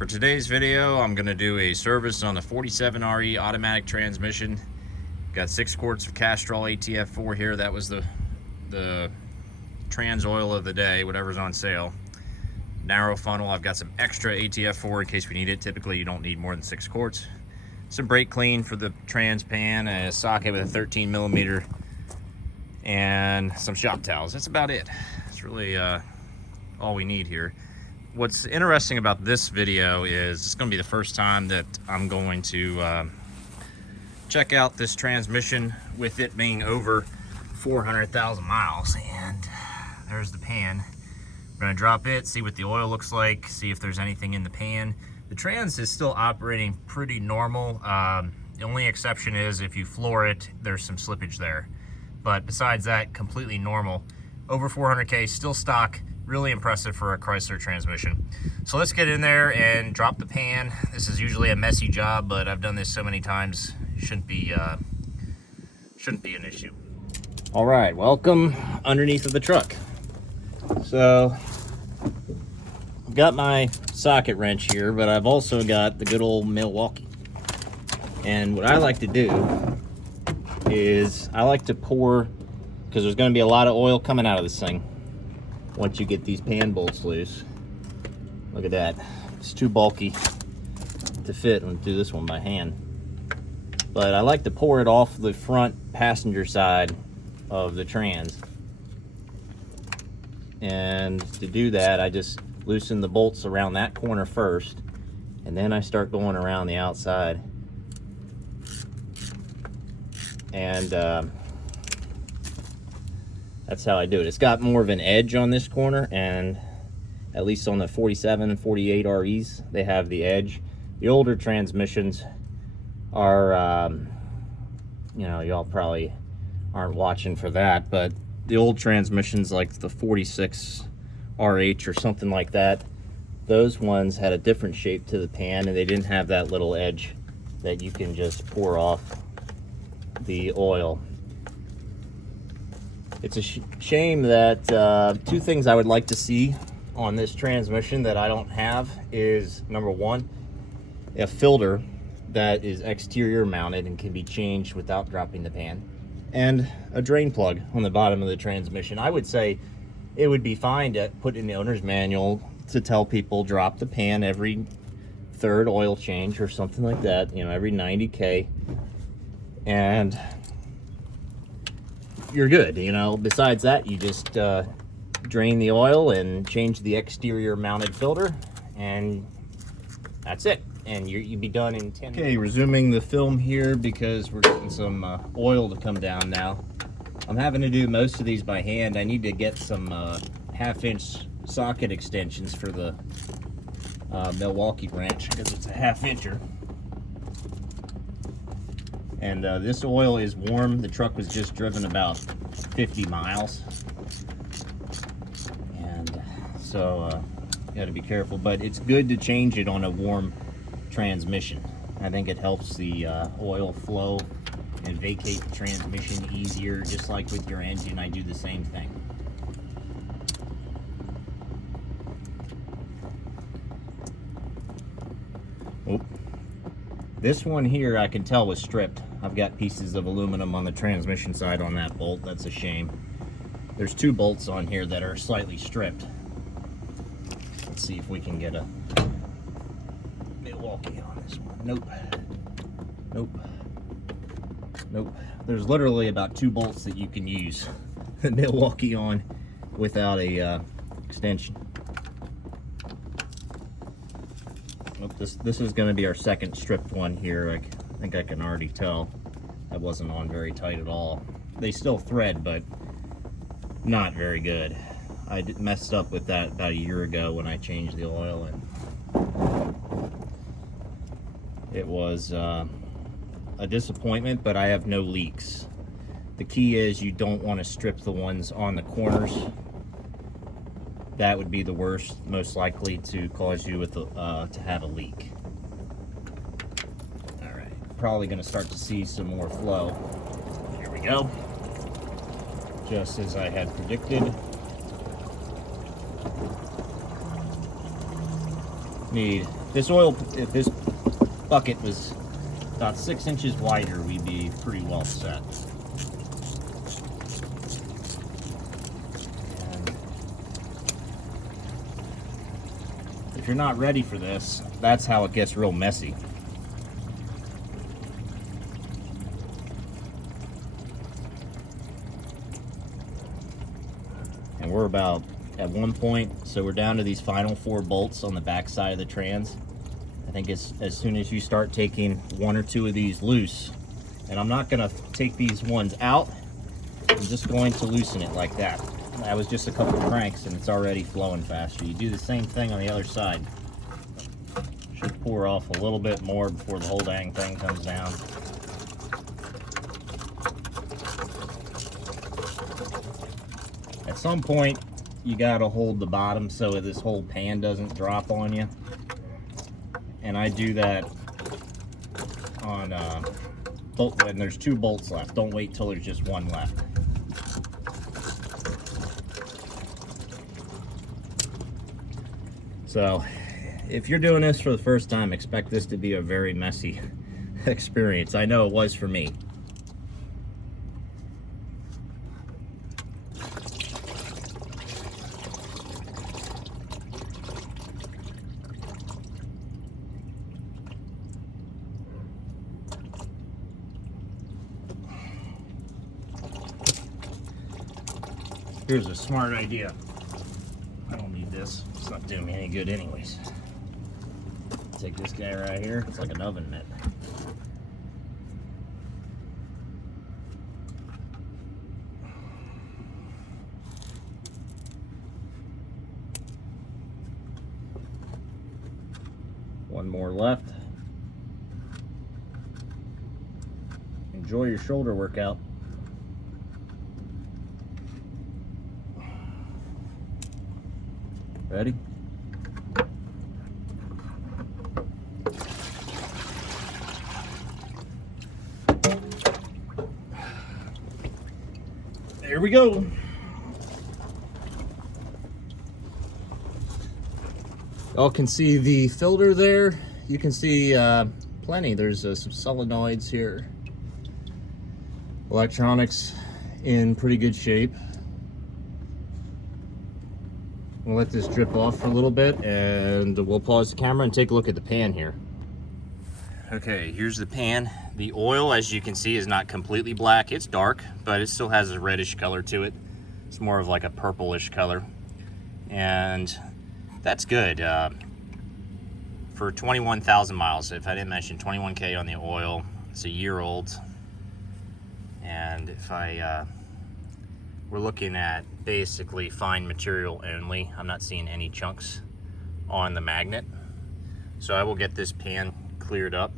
For today's video, I'm going to do a service on the 47RE automatic transmission. Got 6 quarts of Castrol ATF4 here. That was the trans oil of the day, whatever's on sale. Narrow funnel. I've got some extra ATF4 in case we need it. Typically, you don't need more than 6 quarts. Some brake clean for the trans pan, a socket with a 13mm, and some shop towels. That's about it. It's really all we need here. What's interesting about this video is it's going to be the first time that I'm going to check out this transmission with it being over 400,000 miles. And there's the pan. I'm going to drop it, see what the oil looks like, see if there's anything in the pan. The trans is still operating pretty normal. The only exception is if you floor it, there's some slippage there. But besides that, completely normal. Over 400K, still stock. Really impressive for a Chrysler transmission. So let's get in there and drop the pan. This is usually a messy job, but I've done this so many times, it shouldn't be an issue. All right, welcome underneath of the truck. So I've got my socket wrench here, but I've also got the good old Milwaukee. And what I like to do is I like to pour, because there's going to be a lot of oil coming out of this thing once you get these pan bolts loose. Look at that. It's too bulky to fit. I'm going to do this one by hand. But I like to pour it off the front passenger side of the trans. And to do that, I just loosen the bolts around that corner first, and then I start going around the outside. And that's how I do it. It's got more of an edge on this corner, and at least on the 47 and 48 REs, they have the edge. The older transmissions are, you know, y'all probably aren't watching for that, but the old transmissions like the 46 RH or something like that, those ones had a different shape to the pan, and they didn't have that little edge that you can just pour off the oil. It's a shame that two things I would like to see on this transmission that I don't have is, number one, a filter that is exterior mounted and can be changed without dropping the pan, and a drain plug on the bottom of the transmission. I would say it would be fine to put in the owner's manual to tell people drop the pan every third oil change or something like that, you know, every 90K, and you're good. You know, besides that, you just drain the oil and change the exterior mounted filter, and that's it, and you'd be done in 10 minutes. Okay, resuming the film here because we're getting some oil to come down now. I'm having to do most of these by hand. I need to get some 1/2-inch socket extensions for the Milwaukee wrench because it's a 1/2-incher. And this oil is warm. The truck was just driven about 50 miles. And so you gotta be careful, but it's good to change it on a warm transmission. I think it helps the oil flow and vacate the transmission easier, just like with your engine. I do the same thing. Oh. This one here I can tell was stripped. I've got pieces of aluminum on the transmission side on that bolt. That's a shame. There's 2 bolts on here that are slightly stripped. Let's see if we can get a Milwaukee on this one. Nope. Nope. Nope. There's literally about 2 bolts that you can use the Milwaukee on without a extension. Nope, this is going to be our second stripped one here. I think I can already tell that wasn't on very tight at all. They still thread, but not very good. I messed up with that about a year ago when I changed the oil, and it was a disappointment, but I have no leaks. The key is you don't want to strip the ones on the corners. That would be the worst, most likely to cause you to have a leak. All right, probably going to start to see some more flow. Here we go. Just as I had predicted. need this oil. If this bucket was about 6 inches wider, we'd be pretty well set. And if you're not ready for this, that's how it gets real messy. And we're about at one point, so we're down to these final 4 bolts on the back side of the trans. I think as soon as you start taking 1 or 2 of these loose, and I'm not gonna take these ones out, I'm just going to loosen it like that. That was just a couple of cranks and it's already flowing faster. You do the same thing on the other side. Should pour off a little bit more before the whole dang thing comes down. At some point, you gotta hold the bottom so this whole pan doesn't drop on you. And I do that on when there's 2 bolts left. Don't wait till there's just 1 left. So, if you're doing this for the first time, expect this to be a very messy experience. I know it was for me. Here's a smart idea. I don't need this. It's not doing me any good anyways. Take this guy right here. It's like an oven mitt. One more left. Enjoy your shoulder workout. Ready? There we go. Y'all can see the filter there. You can see plenty. There's some solenoids here. Electronics in pretty good shape. We'll let this drip off for a little bit and we'll pause the camera and take a look at the pan here. Okay, here's the pan. The oil, as you can see, is not completely black. It's dark, but it still has a reddish color to it. It's more of like a purplish color. And that's good. For 21,000 miles, if I didn't mention 21K on the oil, it's a year old. And if we're looking at basically fine material only. I'm not seeing any chunks on the magnet. So I will get this pan cleaned up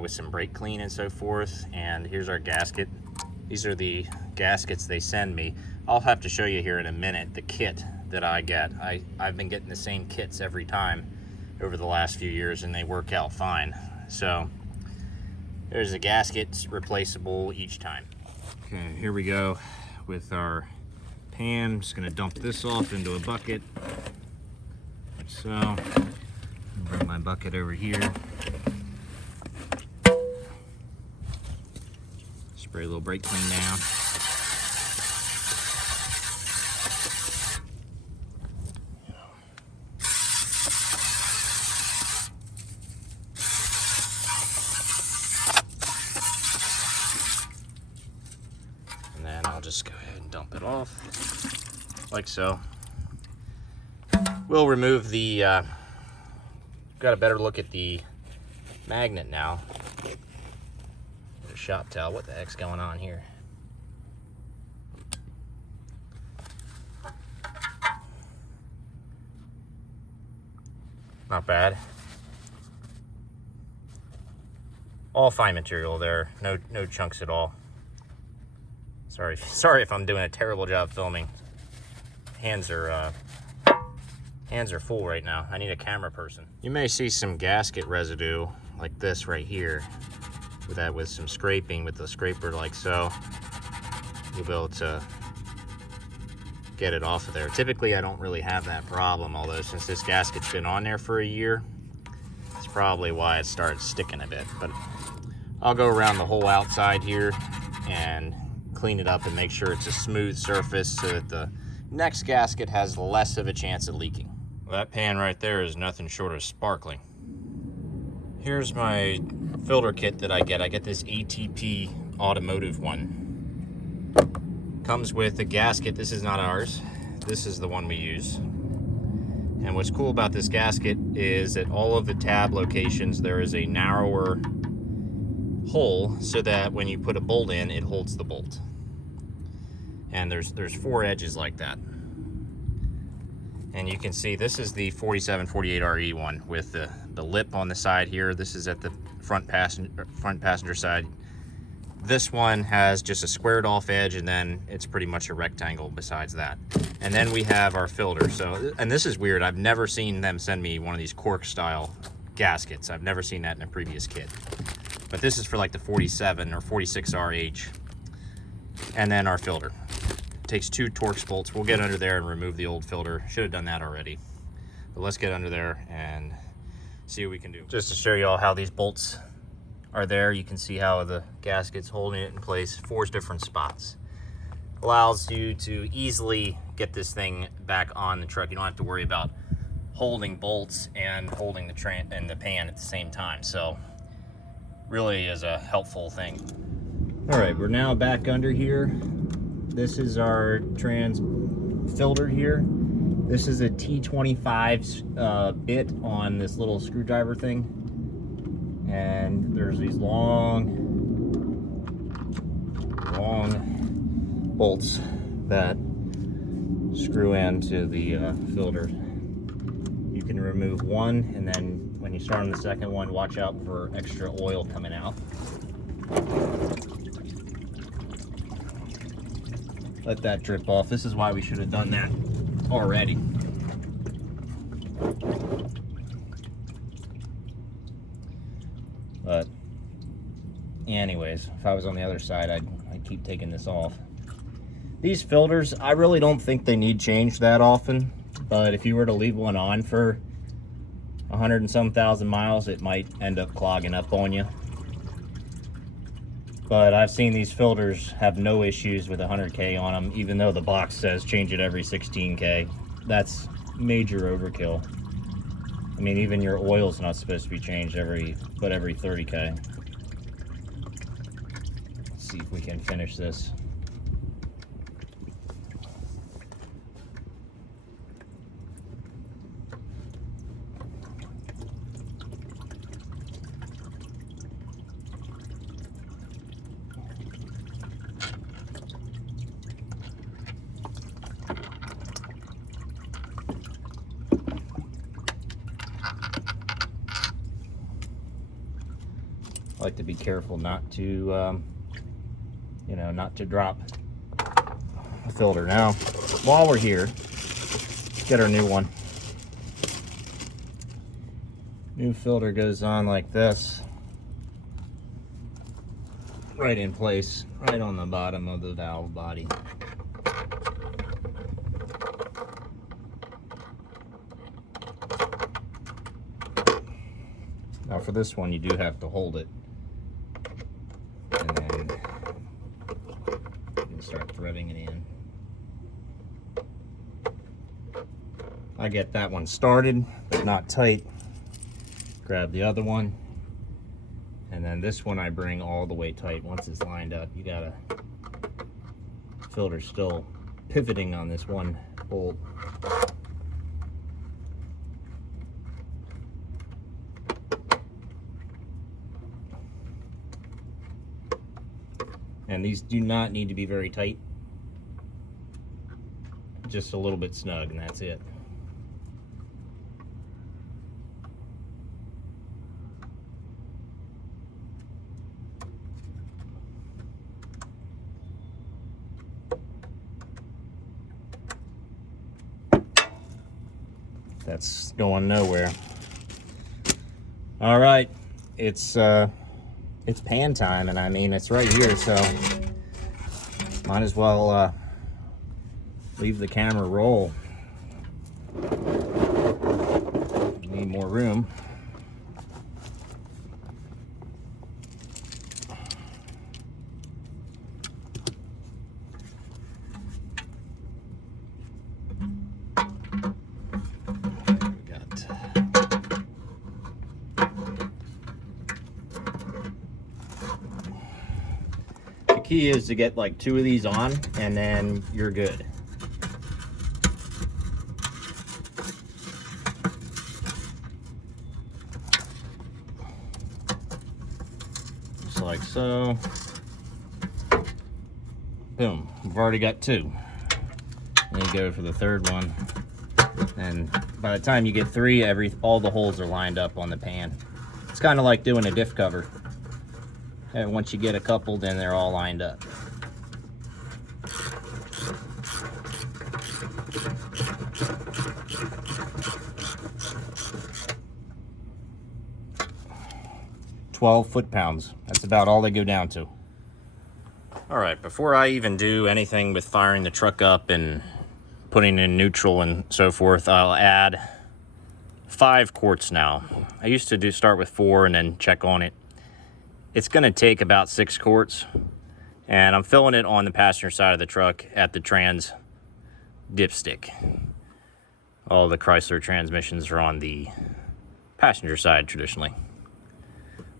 with some brake clean and so forth. And here's our gasket. These are the gaskets they send me. I'll have to show you here in a minute the kit that I get. I've been getting the same kits every time over the last few years and they work out fine. So there's a gasket, it's replaceable each time. Okay, here we go with our pan. I'm just gonna dump this off into a bucket. Like so. Bring my bucket over here. Spray a little brake clean down. And then I'll just go ahead and dump it off like so. We'll remove the got a better look at the magnet now. Get a shop towel. What the heck's going on here? Not bad. All fine material there. No chunks at all. Sorry if I'm doing a terrible job filming. Hands are full right now. I need a camera person. You may see some gasket residue like this right here with some scraping with the scraper like so. You'll be able to get it off of there. Typically I don't really have that problem, although since this gasket's been on there for a year, it's probably why it started sticking a bit. But I'll go around the whole outside here and clean it up and make sure it's a smooth surface so that the next gasket has less of a chance of leaking. Well, that pan right there is nothing short of sparkling. Here's my filter kit that I get. I get this ATP automotive one. Comes with a gasket. This is not ours. This is the one we use. And what's cool about this gasket is at all of the tab locations there is a narrower hole so that when you put a bolt in, it holds the bolt. And there's 4 edges like that. And you can see this is the 4748RE one with the lip on the side here. This is at the front passenger side. This one has just a squared off edge, and then it's pretty much a rectangle besides that. And then we have our filter. So, and this is weird. I've never seen them send me one of these cork style gaskets. I've never seen that in a previous kit. But this is for like the 47 or 46RH. And then our filter. It takes 2 Torx bolts. We'll get under there and remove the old filter. Should have done that already. But let's get under there and see what we can do. Just to show you all how these bolts are there, you can see how the gasket's holding it in place. 4 different spots. Allows you to easily get this thing back on the truck. You don't have to worry about holding bolts and holding the pan at the same time. So really is a helpful thing. All right, we're now back under here. This is our trans filter here. This is a T25 bit on this little screwdriver thing. And there's these long bolts that screw into the filter. You can remove one, and then when you start on the second one, watch out for extra oil coming out. Let that drip off. This is why we should have done that already. But anyways, if I was on the other side, I'd keep taking this off. These filters, I really don't think they need changed that often, but if you were to leave one on for 100 and some thousand miles, it might end up clogging up on you. But I've seen these filters have no issues with 100K on them, even though the box says change it every 16K. That's major overkill. I mean, even your oil's not supposed to be changed every 30K. Let's see if we can finish this. I like to be careful not to, not to drop the filter. Now, while we're here, let's get our new one. New filter goes on like this, right in place, right on the bottom of the valve body. Now for this one, you do have to hold it. And then you can start threading it in. I get that one started, but not tight. Grab the other one. And then this one I bring all the way tight. Once it's lined up, you gotta, filter's still pivoting on this one bolt. And these do not need to be very tight. Just a little bit snug, and that's it. That's going nowhere. All right, it's pan time, and I mean, it's right here, so might as well leave the camera roll. Need more room. The key is to get like 2 of these on, and then you're good. Just like so. Boom, we've already got 2. And you go for the 3rd one. And by the time you get 3, all the holes are lined up on the pan. It's kind of like doing a diff cover. And once you get a couple, then they're all lined up. $12 foot-pounds. That's about all they go down to. All right, before I even do anything with firing the truck up and putting in neutral and so forth, I'll add 5 quarts now. I used to start with 4 and then check on it. It's gonna take about 6 quarts, and I'm filling it on the passenger side of the truck at the trans dipstick. All the Chrysler transmissions are on the passenger side traditionally.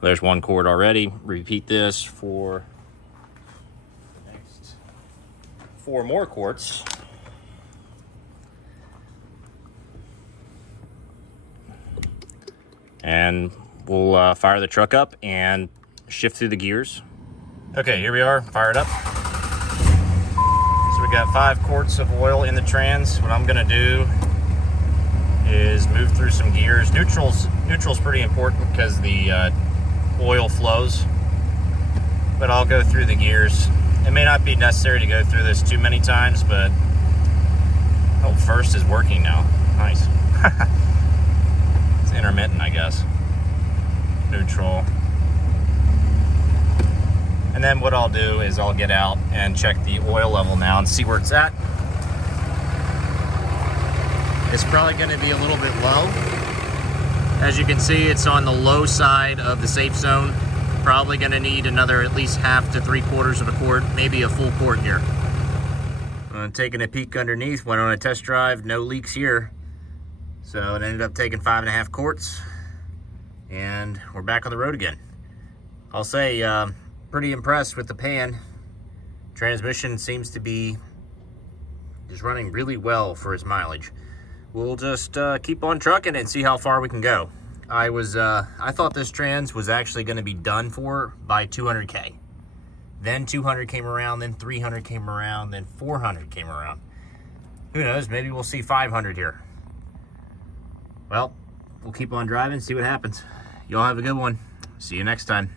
There's 1 quart already. Repeat this for the next 4 more quarts. And we'll fire the truck up and shift through the gears. Okay, here we are, fired up. So we got 5 quarts of oil in the trans. What I'm gonna do is move through some gears. Neutral's pretty important because the oil flows, but I'll go through the gears. It may not be necessary to go through this too many times, but oh, first is working now. Nice. It's intermittent, I guess. Neutral. And then what I'll do is I'll get out and check the oil level now and see where it's at. It's probably going to be a little bit low. As you can see, it's on the low side of the safe zone. Probably going to need another at least half to 3/4 of a quart, maybe a full quart here. Taking a peek underneath, went on a test drive, no leaks here. So it ended up taking 5.5 quarts, and we're back on the road again. I'll say, pretty impressed with the pan. Transmission seems to be just running really well for its mileage. We'll just keep on trucking and see how far we can go. I thought this trans was actually going to be done for by 200K. Then 200 came around, then 300 came around, then 400 came around. Who knows, maybe we'll see 500 here. Well, we'll keep on driving, see what happens. Y'all have a good one. See you next time.